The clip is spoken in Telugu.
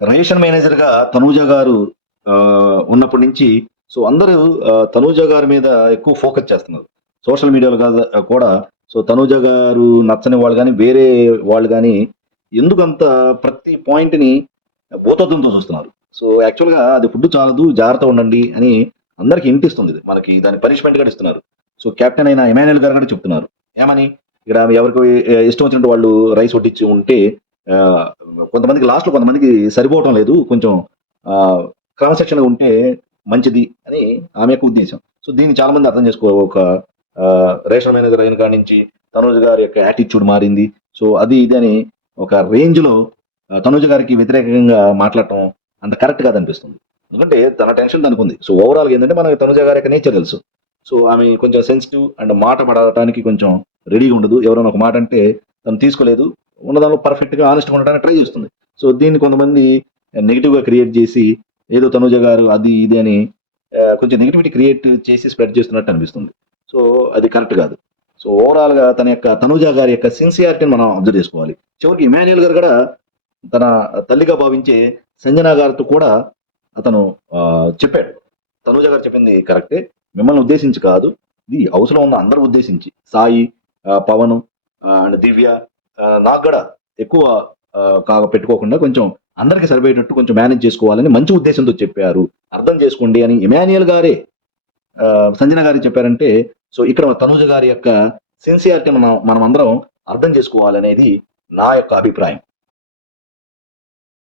రేషన్ మేనేజర్‌గా తనూజ గారు ఉన్నప్పటి నుంచి అందరూ తనూజ గారి మీద ఎక్కువ ఫోకస్ చేస్తున్నారు. సోషల్ మీడియాలో కూడా తనూజ గారు నచ్చని వాళ్ళు గాని, వేరే వాళ్ళు గాని ఎందుకంత ప్రతి పాయింట్‌ని భూతద్దంతో చూస్తున్నారు. యాక్చువల్‌గా అది ఫుడ్ చాలదు, జాగ్రత్తగా ఉండండి అని అందరికి ఇనిపిస్తుంది ఇది. మనకి దానికి పనిష్మెంట్ కూడా ఇస్తున్నారు. కెప్టెన్ అయిన ఇమాన్యుయల్ గారు కూడా చెప్తున్నారు. ఏమని? ఇక్కడ ఎవరికి ఇష్టం వచ్చినట్టు వాళ్ళు రైస్ వడ్డించి ఉంటే ఆహ్, కొంతమందికి లాస్ట్‌లో కొంతమందికి సరిపోవటం లేదు. కొంచెం ఆహ్, క్రమశిక్షణగా ఉంటే మంచిది అని ఆమె యొక్క ఉద్దేశ్యం. దీన్ని చాలా మంది అర్థం ఒక రేషన్ మేనేజర్ అయిన కాడి నుంచి తనూజ గారి యొక్క యాటిట్యూడ్ మారింది. అది ఇది అని ఒక రేంజ్‌లో తనూజ గారికి వ్యతిరేకంగా మాట్లాడటం అంత కరెక్ట్ కాదనిపిస్తుంది. ఎందుకంటే తన టెన్షన్ తనకుంది. ఓవరాల్‌గా ఏందంటే మనకు తనూజ గారి యొక్క నేచర్ తెలుసు. ఆమె కొంచెం సెన్సిటివ్ అండ్ మాట పడటానికి కొంచెం రెడీగా ఉండదు. ఎవరైనా ఒక మాట అంటే తను తీసుకోలేదు. ఉన్న దానిలో పర్ఫెక్ట్‌గా హానెస్ట్‌గా ఉండడానికి ట్రై చేస్తుంది. దీన్ని కొంతమంది నెగెటివ్‌గా క్రియేట్ చేసి ఏదో తనూజ గారు అది ఇది అని కొంచెం నెగటివిటీ క్రియేట్ చేసి స్ప్రెడ్ చేస్తున్నట్టు అనిపిస్తుంది. అది కరెక్ట్ కాదు. ఓవరాల్‌గా తనూజ గారి యొక్క సిన్సియారిటీని మనం అబ్జర్వ్ చేసుకోవాలి. చివరికి ఇమాన్యుయల్ గారు కూడా తన తల్లిగా భావించే సంజన గారితో కూడా అతను చెప్పాడు. తనూజ గారు చెప్పింది కరెక్టే. మిమ్మల్ని ఉద్దేశించి కాదు. ఇది హౌస్‌లో ఉన్న అందరూ ఉద్దేశించి. సాయి, పవను అండ్ దివ్య నాకు గూడా ఎక్కువ పెట్టుకోకుండా కొంచెం అందరికి సరిపోయేటట్టు కొంచెం మేనేజ్ చేసుకోవాలని మంచి ఉద్దేశంతో చెప్పారు. అర్థం చేసుకోండి అని ఇమాన్యుయల్ గారే సంజన గారికి చెప్పారంటే ఇక్కడ తనూజ గారి యొక్క సిన్సియారిటీ మనమందరం అర్థం చేసుకోవాలనేది నా యొక్క అభిప్రాయం.